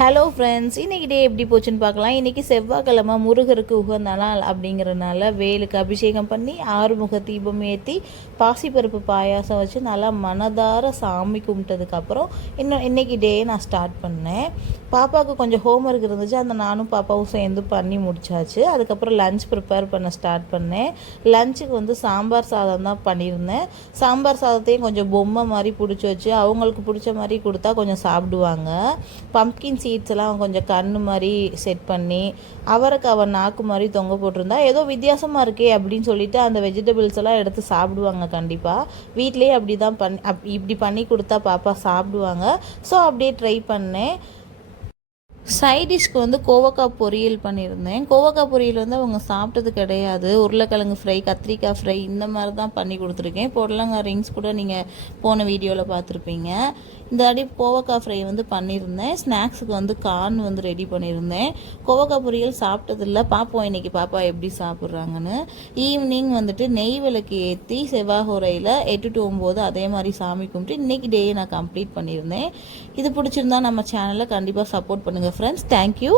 Hello friends, இன்றைக்கி டே எப்படி போச்சுன்னு பார்க்கலாம். இன்றைக்கி செவ்வாய்க்கிழமை, முருகருக்கு உகந்த நாள் அப்படிங்கிறனால வேலுக்கு அபிஷேகம் பண்ணி ஆறுமுக தீபம் ஏற்றி பாசிப்பருப்பு பாயாசம் வச்சு நல்லா மனதார சாமி கும்பிட்டதுக்கப்புறம் இன்றைக்கி டே நான் ஸ்டார்ட் பண்ணேன். பாப்பாவுக்கு கொஞ்சம் ஹோம்ஒர்க் இருந்துச்சு, அந்த நானும் பாப்பாவும் சேர்ந்து பண்ணி முடிச்சாச்சு. அதுக்கப்புறம் லன்ச் ப்ரிப்பேர் பண்ண ஸ்டார்ட் பண்ணேன். லஞ்சுக்கு சாம்பார் சாதம் தான் பண்ணியிருந்தேன். சாம்பார் சாதத்தையும் கொஞ்சம் பொம்மை மாதிரி பிடிச்சி வச்சு அவங்களுக்கு பிடிச்ச மாதிரி கொடுத்தா கொஞ்சம் சாப்பிடுவாங்க. பம்ப்கின் சீட்ஸ் எல்லாம் கொஞ்சம் கண்ணு மாதிரி செட் பண்ணி அவருக்கு அவன் நாக்கு மாதிரி தொங்க போட்டிருந்தா ஏதோ வித்தியாசமாக இருக்கே அப்படின்னு சொல்லிட்டு அந்த வெஜிடபிள்ஸ் எல்லாம் எடுத்து சாப்பிடுவாங்க. கண்டிப்பாக வீட்லேயே அப்படி தான் இப்படி பண்ணி கொடுத்தா பாப்பா சாப்பிடுவாங்க. ஸோ அப்படியே ட்ரை பண்ணேன். சைடிஷ்க்கு கோவக்காய் பொரியல் பண்ணியிருந்தேன். கோவக்காய் பொரியல் அவங்க சாப்பிட்டது கிடையாது. உருளைக்கிழங்கு ஃப்ரை, கத்திரிக்காய் ஃப்ரை இந்த மாதிரி தான் பண்ணி கொடுத்துருக்கேன். பொடலங்காய் ரிங்ஸ் கூட நீங்கள் போன வீடியோவில் பார்த்துருப்பீங்க. இந்த அடி கோவக்காய் ஃப்ரை பண்ணியிருந்தேன். ஸ்நாக்ஸுக்கு கார்ன் ரெடி பண்ணியிருந்தேன். கோவக்காய் பொரியல் சாப்பிட்டதில்ல, பார்ப்போம் இன்றைக்கி பாப்பா எப்படி சாப்பிட்றாங்கன்னு. ஈவினிங் நெய் விளக்கு ஏற்றி செவ்வாய்ஹோரையில் 8 to 9 அதே மாதிரி சாமி கும்பிட்டு இன்றைக்கி டேயை நான் கம்ப்ளீட் பண்ணியிருந்தேன். இது பிடிச்சிருந்தா நம்ம சேனலை கண்டிப்பாக சப்போர்ட் பண்ணுங்கள் ஃப்ரெண்ட்ஸ். தேங்க்யூ.